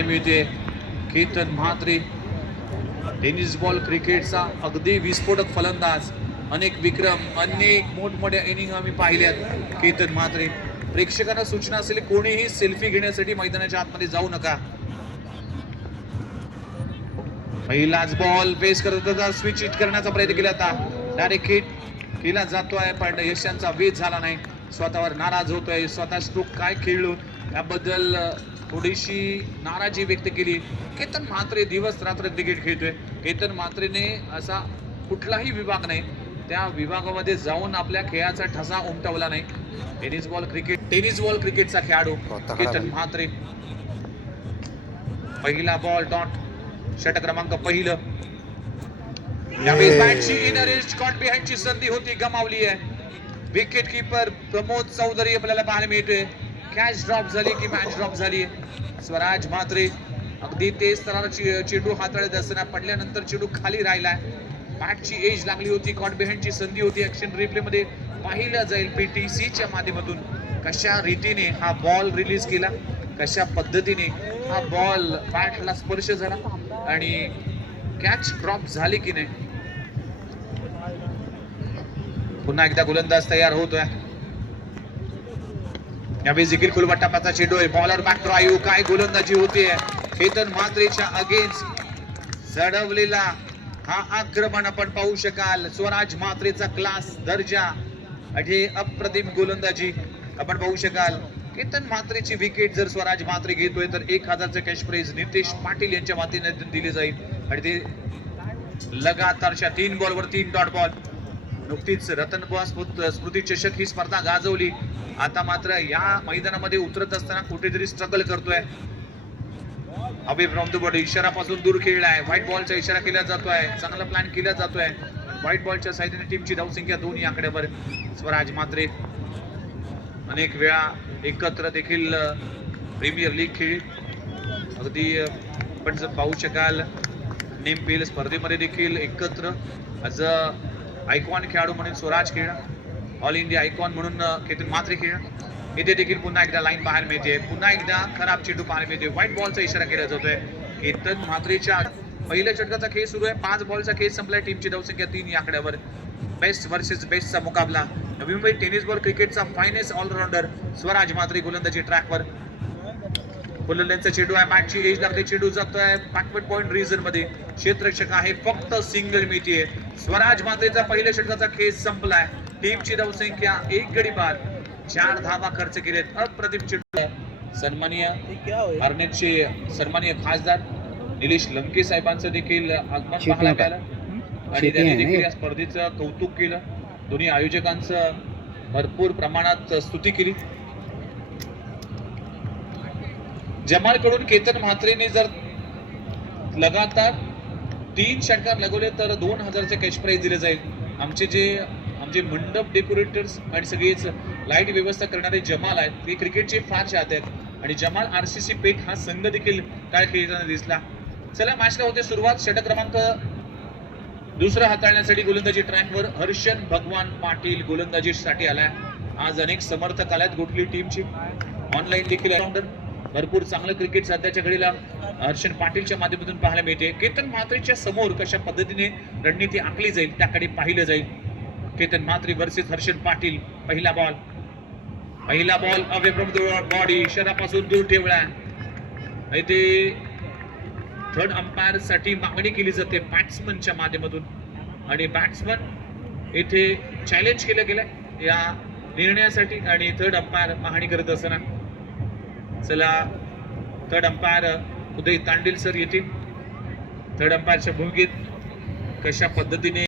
मिळते Ketan Mhatre, tennis ball क्रिकेटचा अगदी विस्फोटक फलंदाज. अनेक विक्रम, अनेक मोठमोठ्या इनिंग आम्ही पाहिल्यात. केतन म्हात्रे. प्रेक्षकांना सूचना असेल, कोणीही सेल्फी घेण्यासाठी मैदानाच्या आतमध्ये जाऊ नका. पहिलाच बॉल फेस करत होता, स्विच हिट करण्याचा प्रयत्न केला होता, डायरेक्ट हिट केला जातोय, पण यशांचा वेध झाला नाही. स्वतःवर नाराज होतोय, स्वतः स्ट्रोक काय खेळलो याबद्दल थोडीशी नाराजी व्यक्त केली. केतन म्हात्रे दिवस रात्र क्रिकेट खेळतोय. केतन म्हात्रेने असा कुठलाही विभाग नाही त्या विभागामध्ये जाऊन आपल्या खेळाचा ठसा उमटवला नाही. टेनिस बॉल क्रिकेटचा खेळाडू केतन म्हात्रे. पहिला बॉल डॉट, षटक क्रमांक पहिलं. यावेळेस बॅटची इनर एज कॉट बिहाइंडची संधी होती, गमावली आहे. विकेट किपर प्रमोद चौधरी आपल्याला पाहायला मिळतोय. कॅच ड्रॉप झाली की मॅच ड्रॉप झाली. स्वराज म्हात्रे अगदी तेज तराराची चेंडू हाताळत असताना पडल्यानंतर चेंडू खाली राहिलाय. बॅटची एज लागली होती, कॉट बिहाइंडची संधी होती. ऍक्शन रिप्ले मध्ये पाहिलं जाईल पीटीसीच्या माध्यमातून कशा रीतीने हा बॉल रिलीज केला, कशा पद्धतीने हा बॉल बॅटला स्पर्श झाला आणि कॅच ड्रॉप झाली की नाही. पुन्हा एकदा गोलंदाज तयार होतोय. यावेळी देखील खुलवट्टापाचा चेंडू आहे. बॉलर बॅक ड्राईव्ह, काय गोलंदाजी होते केतन म्हात्रेच्या अगेन्स्ट. चढवलेला हा आक्रमण आपण पाहू शकाल. स्वराज म्हात्रेचा क्लास, दर्जा, अजे अप्रतिम गोलंदाजी आपण पाहू शकाल. केतन म्हात्रेची विकेट जर स्वराज म्हात्रे घेतोय तर 1000चं कॅश प्राइज नितेश पाटील यांच्या माध्यमातून दिले जाईल. आणि ते लगातारच्या 3 बॉलवर 3 डॉट बॉल. नुकतीच रतनबुवा स्मृती चषक ही स्पर्धा गाजवली. आता मात्र या मैदानामध्ये उतरत असताना कुठेतरी स्ट्रगल करतोय. अवे फ्रॉम द बॉडी, इशारापासून दूर खेळलाय. व्हाईट बॉलचा इशारा केला जातोय, चांगला प्लॅन केला जातोय. व्हाईट बॉलच्या साहाय्याने टीमची धावसंख्या 2 आकड्यावर. स्वराज म्हात्रे अनेक वेळा एकत्र देखील प्रीमियर लीग खेळ, अगदी आपण जर पाहू शकाल नेमपेल स्पर्धेमध्ये देखील एकत्र ॲज अ आयकॉन खेळाडू म्हणून स्वराज खेळला, ऑल इंडिया आयकॉन म्हणून केतन म्हात्रे खेळला. इथे देखील पुन्हा एकदा लाईन पाहायला मिळते, पुन्हा एकदा खराब चेंडू पाहायला मिळते. व्हाईट बॉलचा इशारा केला जातोय. केतन म्हात्रेच्या पहिल्या षटकाचा खेळ सुरू आहे. 5 बॉलचा खेळ संपलाय. टीमची धावसंख्या 3 आकड्यावर. बेस्ट वर्सेस बेस्टचा मुकाबला. नवी मुंबई टेनिस बॉल क्रिकेटचा फायनेस्ट ऑलराऊंडर स्वराज म्हात्रे गोलंदाजी ट्रॅकवर. गोलंदाजीचा चेंडू आहे, बॅटची एज लागते, चेंडू जातोय बॅकवर्ड पॉइंट रिजन मध्ये. क्षेत्ररक्षक आहे, फक्त सिंगल मिळतीये. स्वराज म्हात्रेचा पहिल्या षटकाचा खेळ संपलाय. टीमची धावसंख्या 1 गडी बाद, 4 धावा खर्च केलेत. अप्रतिम चेंडू. सन्माननीय अर्नेटचे सन्माननीय खासदार निलेश लंके साहेबांचं देखील आगमन पाहायला मिळालं आणि त्यांनी देखील या स्पर्धेचं कौतुक केलं. दोन्ही आयोजकांचं भरपूर प्रमाणात स्तुती केली. जमाल कडून केतन म्हात्रेने जर लगातार 3 षटकार लगवले तर 2000चे कॅश प्राइज दिले जाईल. आमचे मंडप डेकोरेटर्स आणि सगळेच लाईट व्यवस्था करणारे जमाल आहेत, ते क्रिकेटचे फार चाहते आहेत. आणि जमाल आरसीसी पेठ हा संघ देखील काय खेळताना दिसला. चला मॅचला होते सुरुवात. षटक क्रमांक 2 हाताळण्यासाठी गोलंदाजी ट्रॅकवर हर्षन भगवान पाटील गोलंदाजीसाठी आलाय. आज अनेक समर्थक आल्यात गोटली टीमची, ऑनलाईन देखील ऑलराऊंडर. भरपूर चांगलं क्रिकेट सध्याच्या घडीला हर्षन पाटीलच्या माध्यमातून पाहायला मिळते. केतन म्हात्रेच्या समोर कशा पद्धतीने रणनीती आखली जाईल त्याकडे पाहिलं जाईल. केतन म्हात्रे वर्सेस हर्षन पाटील. पहिला ball away from the body, इशारापासून दूर ठेवला. इथे थर्ड अंपायर साठी मागणी केली जाते बॅट्समनच्या माध्यमातून आणि बॅट्समन येथे चॅलेंज केलं गेलंय या निर्णयासाठी आणि थर्ड अंपायर पाहणी करत असताना. चला थर्ड अंपायर उदय तांडील सर येतील. थर्ड अंपायरच्या भूमिकेत कशा पद्धतीने